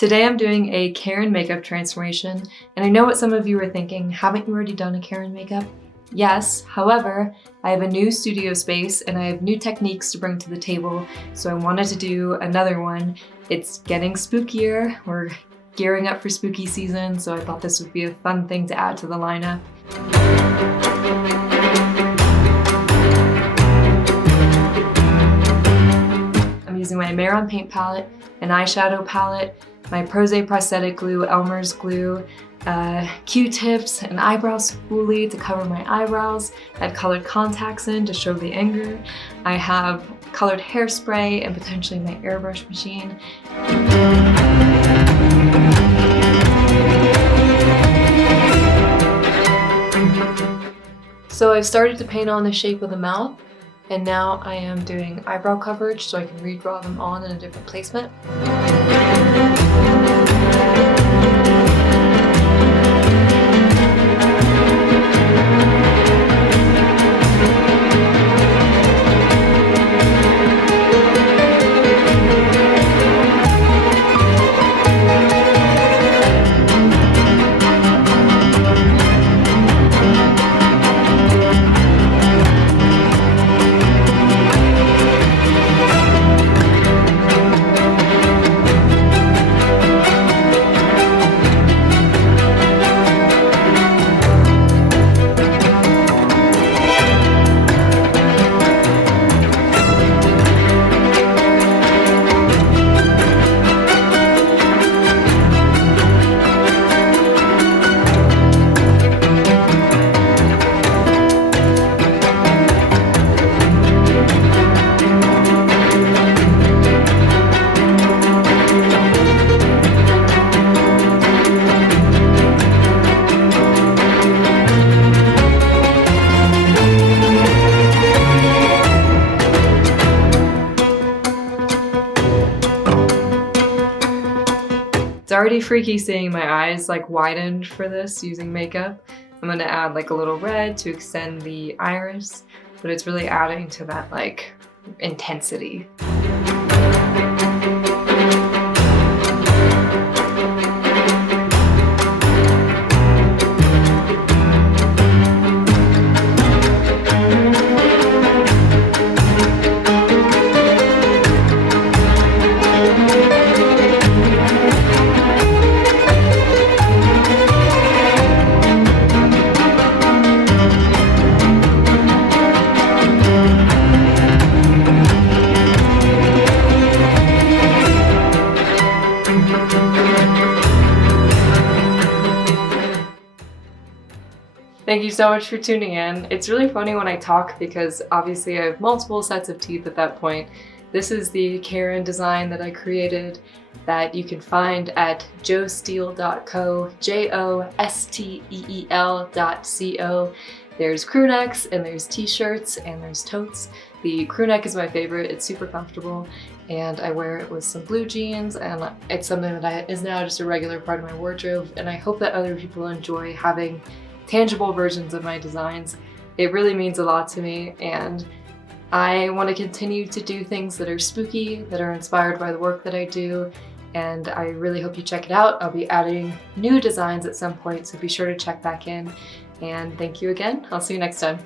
Today I'm doing a Karen makeup transformation, and I know what some of you are thinking, haven't you already done a Karen makeup? Yes, however, I have a new studio space and I have new techniques to bring to the table, so I wanted to do another one. It's getting spookier, we're gearing up for spooky season, so I thought this would be a fun thing to add to the lineup. I'm using my Mehron Paint Palette, an eyeshadow palette, my Pros-Aide Prosthetic glue, Elmer's glue, Q-tips, an eyebrow spoolie to cover my eyebrows. I have colored contacts in to show the anger. I have colored hairspray and potentially my airbrush machine. So I've started to paint on the shape of the mouth, and now I am doing eyebrow coverage so I can redraw them on in a different placement. It's already freaky seeing my eyes like widened for this using makeup. I'm gonna add like a little red to extend the iris, but it's really adding to that like intensity. Thank you so much for tuning in. It's really funny when I talk because obviously I have multiple sets of teeth at that point. This is the Karen design that I created that you can find at joesteel.co, JOSTEEL.co. There's crew necks and there's t-shirts and there's totes. The crew neck is my favorite, it's super comfortable and I wear it with some blue jeans and it's something that is now just a regular part of my wardrobe, and I hope that other people enjoy having tangible versions of my designs. It really means a lot to me, and I want to continue to do things that are spooky, that are inspired by the work that I do, and I really hope you check it out. I'll be adding new designs at some point, so be sure to check back in. And thank you again. I'll see you next time.